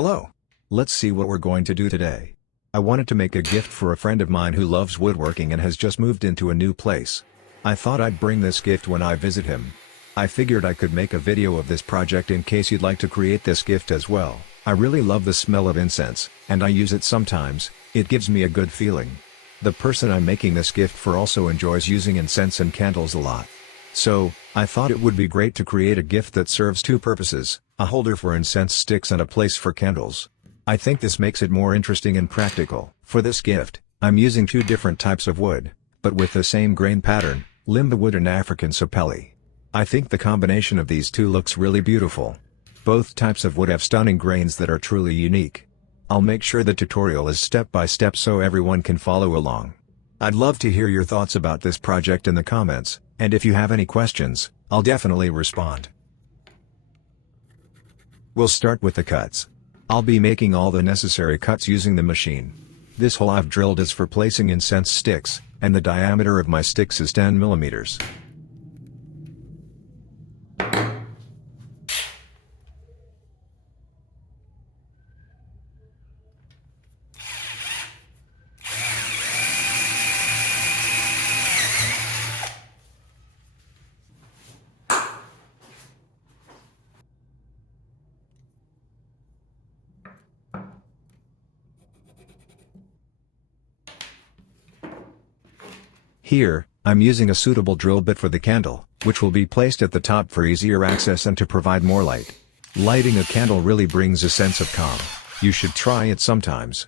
Hello. Let's see what we're going to do today. I wanted to make a gift for a friend of mine who loves woodworking and has just moved into a new place. I thought I'd bring this gift when I visit him. I figured I could make a video of this project in case you'd like to create this gift as well. I really love the smell of incense, and I use it sometimes. It gives me a good feeling. The person I'm making this gift for also enjoys using incense and candles a lot. So, I thought it would be great to create a gift that serves two purposes, a holder for incense sticks and a place for candles. I think this makes it more interesting and practical. For this gift, I'm using two different types of wood, but with the same grain pattern, limba wood and African sapelli. I think the combination of these two looks really beautiful. Both types of wood have stunning grains that are truly unique. I'll make sure the tutorial is step by step so everyone can follow along. I'd love to hear your thoughts about this project in the comments, and if you have any questions, I'll definitely respond. We'll start with the cuts. I'll be making all the necessary cuts using the machine. This hole I've drilled is for placing incense sticks, and the diameter of my sticks is 10 millimeters. Here, I'm using a suitable drill bit for the candle, which will be placed at the top for easier access and to provide more light. Lighting a candle really brings a sense of calm. You should try it sometimes.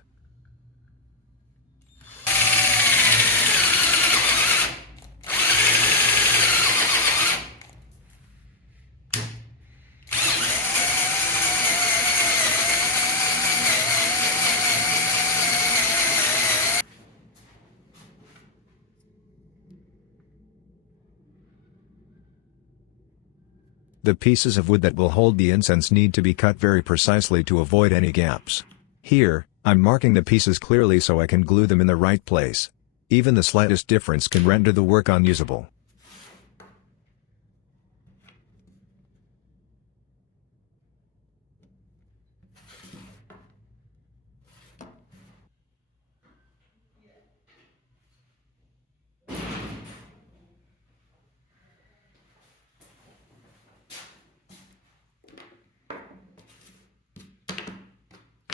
The pieces of wood that will hold the incense need to be cut very precisely to avoid any gaps. Here, I'm marking the pieces clearly so I can glue them in the right place. Even the slightest difference can render the work unusable.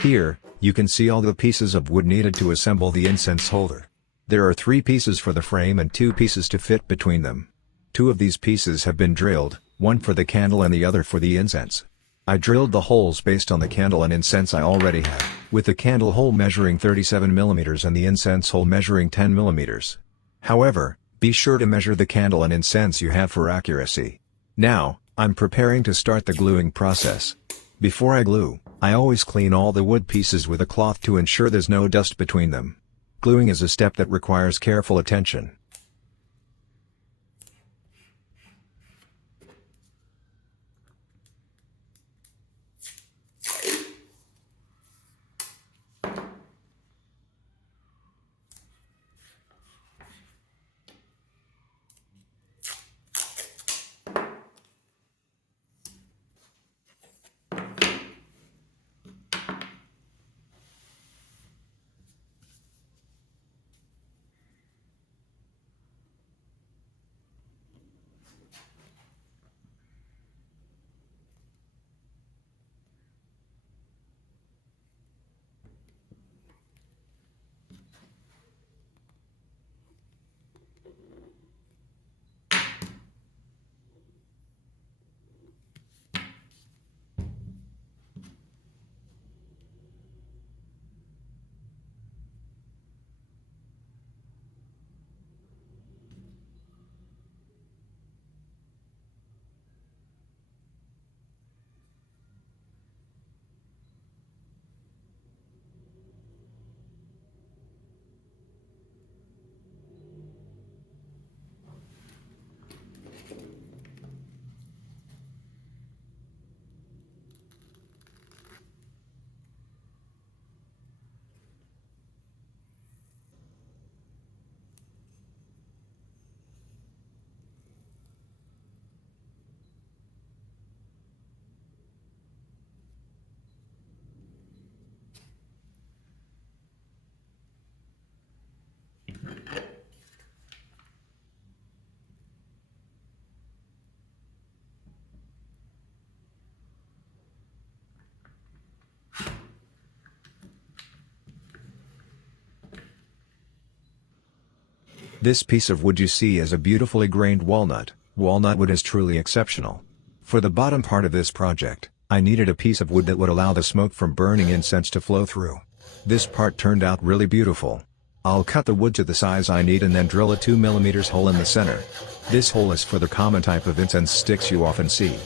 Here, you can see all the pieces of wood needed to assemble the incense holder. There are 3 pieces for the frame and 2 pieces to fit between them. 2 of these pieces have been drilled, one for the candle and the other for the incense. I drilled the holes based on the candle and incense I already have, with the candle hole measuring 37 mm and the incense hole measuring 10 mm. However, be sure to measure the candle and incense you have for accuracy. Now, I'm preparing to start the gluing process. Before I glue, I always clean all the wood pieces with a cloth to ensure there's no dust between them. Gluing is a step that requires careful attention. This piece of wood you see is a beautifully grained walnut. Walnut wood is truly exceptional. For the bottom part of this project, I needed a piece of wood that would allow the smoke from burning incense to flow through. This part turned out really beautiful. I'll cut the wood to the size I need and then drill a 2mm hole in the center. This hole is for the common type of incense sticks you often see.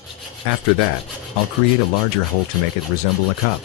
After that, I'll create a larger hole to make it resemble a cup.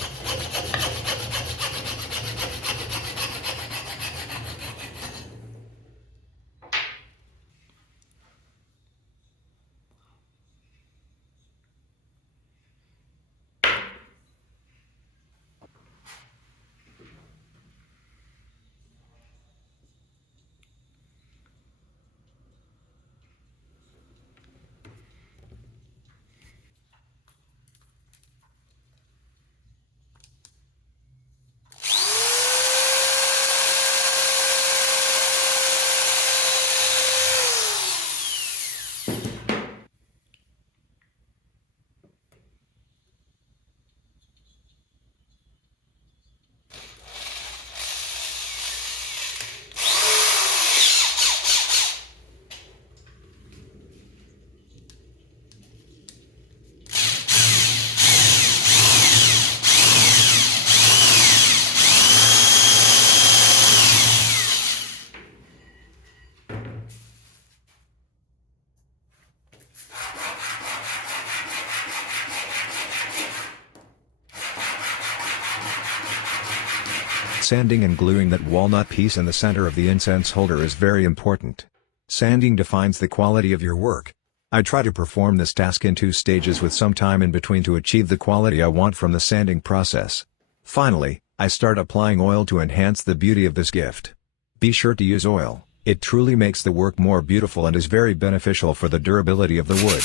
Sanding and gluing that walnut piece in the center of the incense holder is very important. Sanding defines the quality of your work. I try to perform this task in 2 stages with some time in between to achieve the quality I want from the sanding process. Finally, I start applying oil to enhance the beauty of this gift. Be sure to use oil, it truly makes the work more beautiful and is very beneficial for the durability of the wood.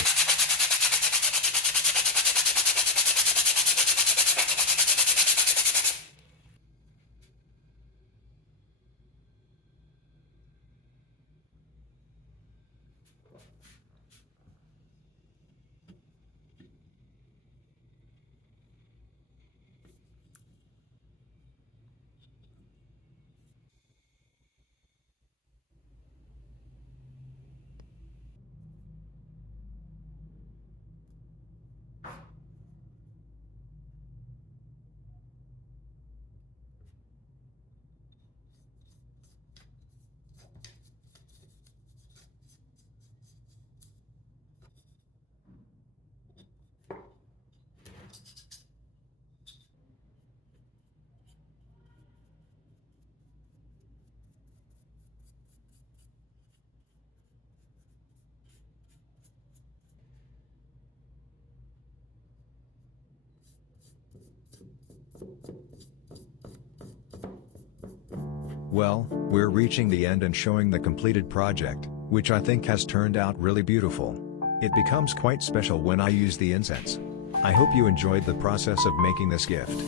Well, we're reaching the end and showing the completed project, which I think has turned out really beautiful. It becomes quite special when I use the incense. I hope you enjoyed the process of making this gift.